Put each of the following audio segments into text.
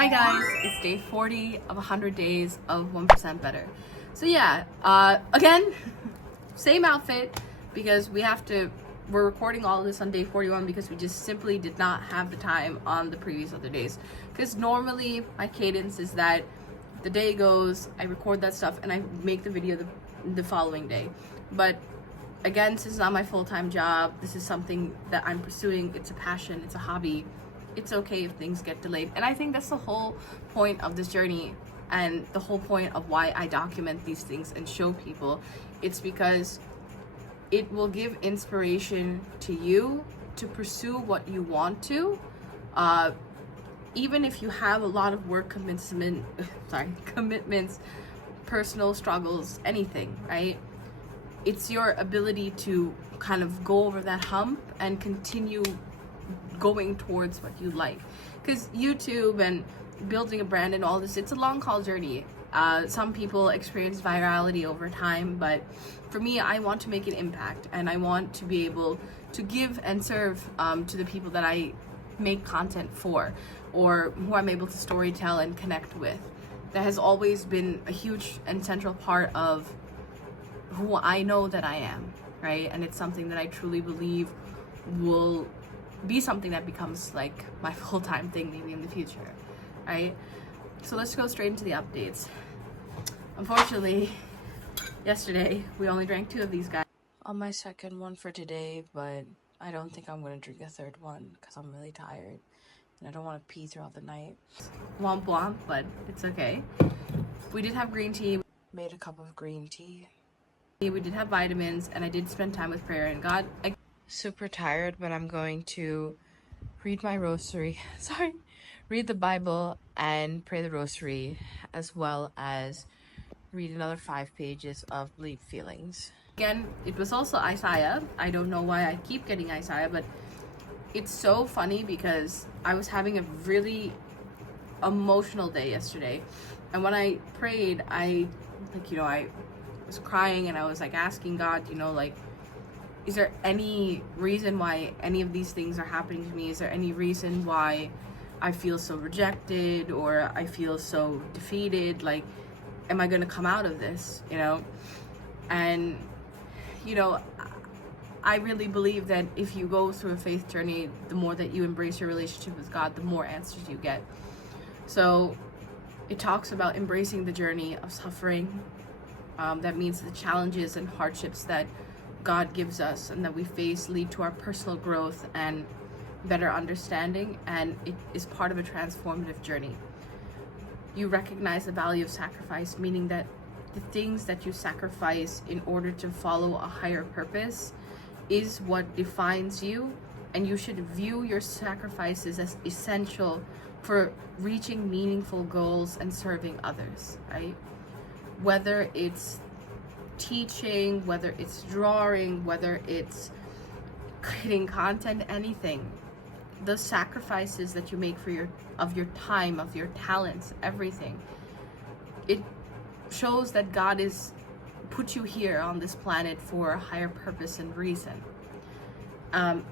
Hi guys, it's day 40 of 100 days of 1% better. So yeah, again, same outfit because we're recording all of this on day 41 because we just simply did not have the time on the previous other days. Because normally my cadence is that the day goes, I record that stuff and I make the video the following day. But again, this is not my full-time job. This is something that I'm pursuing. It's a passion, it's a hobby. It's okay if things get delayed. And I think that's the whole point of this journey and the whole point of why I document these things and show people. It's because it will give inspiration to you to pursue what you want to, even if you have a lot of work commitments, personal struggles, anything, right? It's your ability to kind of go over that hump and continue going towards what you like, because YouTube and building a brand and all this, it's a long haul journey. Some people experience virality over time, but for me, I want to make an impact and I want to be able to give and serve to the people that I make content for, or who I'm able to storytell and connect with. That has always been a huge and central part of who I know that I am, right? And it's something that I truly believe will be something that becomes like my full-time thing maybe in the future, right? So let's go straight into the updates. Unfortunately, yesterday we only drank 2 of these guys on my second one for today, but I don't think I'm gonna drink a third one because I'm really tired and I don't want to pee throughout the night. Womp womp, but it's okay. We did have green tea, made a cup of green tea. We did have vitamins, and I did spend time with prayer and God. Super tired, but I'm going to read my rosary. Read the Bible and pray the rosary, as well as read another 5 pages of Believe Feelings. Again, it was also Isaiah. I don't know why I keep getting Isaiah, but it's so funny because I was having a really emotional day yesterday, and when I prayed, I was crying and I was like asking God, is there any reason why any of these things are happening to me? Is there any reason why I feel so rejected or I feel so defeated? Like, am I going to come out of this, And, I really believe that if you go through a faith journey, the more that you embrace your relationship with God, the more answers you get. So it talks about embracing the journey of suffering. That means the challenges and hardships that God gives us and that we face lead to our personal growth and better understanding, and it is part of a transformative journey. You recognize the value of sacrifice, meaning that the things that you sacrifice in order to follow a higher purpose is what defines you, and you should view your sacrifices as essential for reaching meaningful goals and serving others, right? Whether it's teaching, whether it's drawing, whether it's creating content, anything, the sacrifices that you make of your time, of your talents, everything, it shows that God is put you here on this planet for a higher purpose and reason.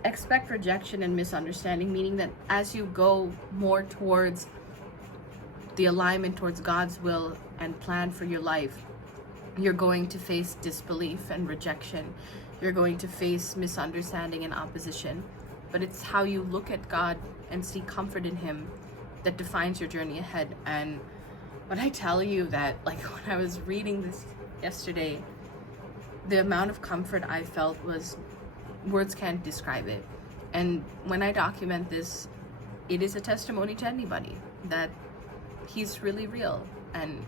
Expect rejection and misunderstanding, meaning that as you go more towards the alignment towards God's will and plan for your life, you're going to face disbelief and rejection. You're going to face misunderstanding and opposition. But it's how you look at God and see comfort in Him that defines your journey ahead. And when I tell you that, like, when I was reading this yesterday, the amount of comfort I felt was, words can't describe it. And when I document this, it is a testimony to anybody that He's really real. And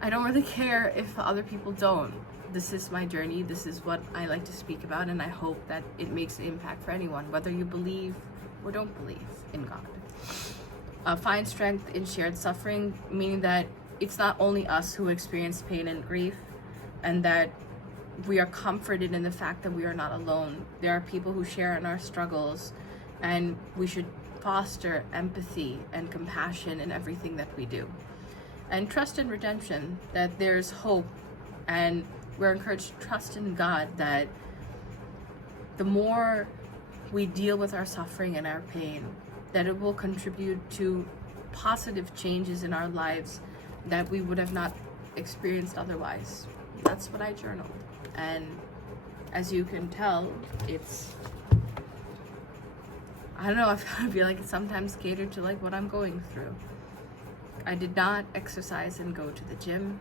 I don't really care if other people don't. This is my journey. This is what I like to speak about, and I hope that it makes an impact for anyone, whether you believe or don't believe in God. Find strength in shared suffering, meaning that it's not only us who experience pain and grief, and that we are comforted in the fact that we are not alone. There are people who share in our struggles, and we should foster empathy and compassion in everything that we do. And trust in redemption, that there's hope, and we're encouraged to trust in God that the more we deal with our suffering and our pain, that it will contribute to positive changes in our lives that we would have not experienced otherwise. That's what I journaled. And as you can tell, it's, I don't know, I feel like it's sometimes catered to like what I'm going through. I did not exercise and go to the gym.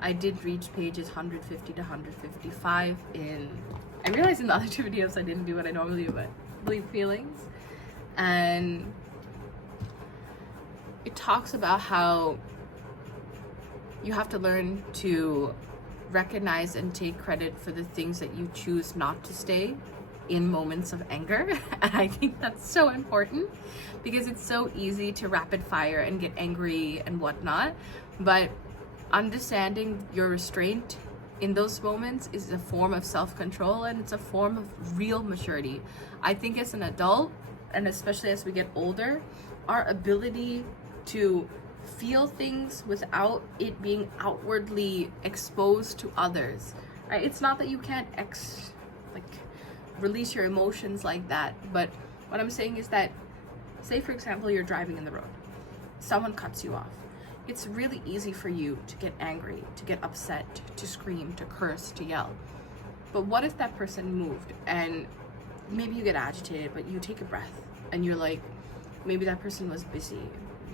I did reach pages 150 to 155 I realized in the other two videos I didn't do what I normally do, but bleed feelings. And it talks about how you have to learn to recognize and take credit for the things that you choose not to stay in moments of anger. And I think that's so important because it's so easy to rapid fire and get angry and whatnot, but understanding your restraint in those moments is a form of self-control, and it's a form of real maturity. I think as an adult, and especially as we get older, our ability to feel things without it being outwardly exposed to others, right? It's not that you can't release your emotions like that, but what I'm saying is that, say for example, you're driving in the road, someone cuts you off. It's really easy for you to get angry, to get upset, to scream, to curse, to yell. But what if that person moved and maybe you get agitated, but you take a breath and you're like, maybe that person was busy,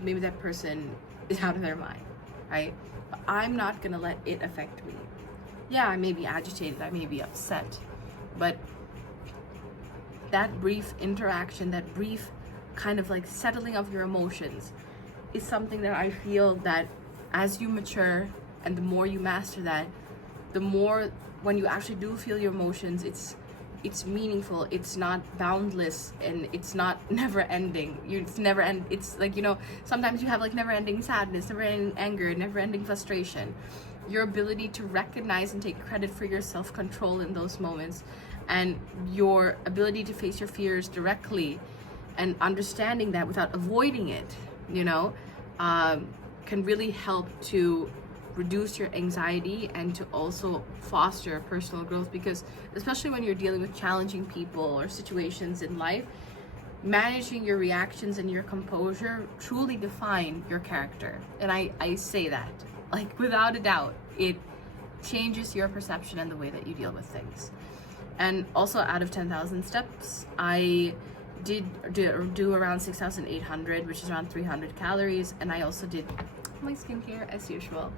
maybe that person is out of their mind, right? But I'm not gonna let it affect me. Yeah, I may be agitated, I may be upset, but that brief interaction, that brief kind of like settling of your emotions is something that I feel that as you mature and the more you master that, the more when you actually do feel your emotions, it's meaningful, it's not boundless, and it's not never ending. It's like, you know, sometimes you have like never ending sadness, never ending anger, never ending frustration. Your ability to recognize and take credit for your self-control in those moments, and your ability to face your fears directly and understanding that without avoiding it, you know, can really help to reduce your anxiety and to also foster personal growth. Because especially when you're dealing with challenging people or situations in life, managing your reactions and your composure truly define your character. And I say that, like, without a doubt, it changes your perception and the way that you deal with things. And also, out of 10,000 steps, I did do around 6,800, which is around 300 calories, and I also did my skincare as usual,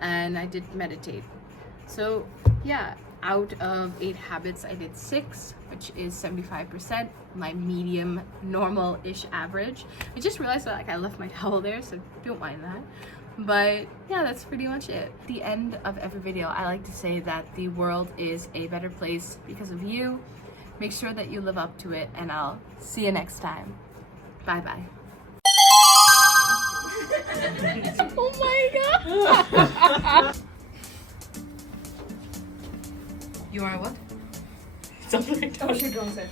and I did meditate. So yeah, out of 8 habits, I did 6, which is 75%, my medium normal-ish average. I just realized that, like, I left my towel there, so don't mind that. But yeah, that's pretty much it. At the end of every video, I like to say that the world is a better place because of you. Make sure that you live up to it, and I'll see you next time. Bye bye. Oh my god! You are what? Something like that. Oh shit, wrong side.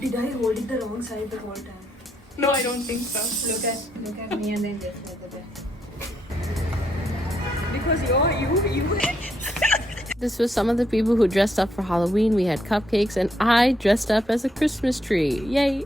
Did I hold it the wrong side the whole time? No, I don't think so. Look at me and then just like that. Because you. This was some of the people who dressed up for Halloween. We had cupcakes, and I dressed up as a Christmas tree. Yay!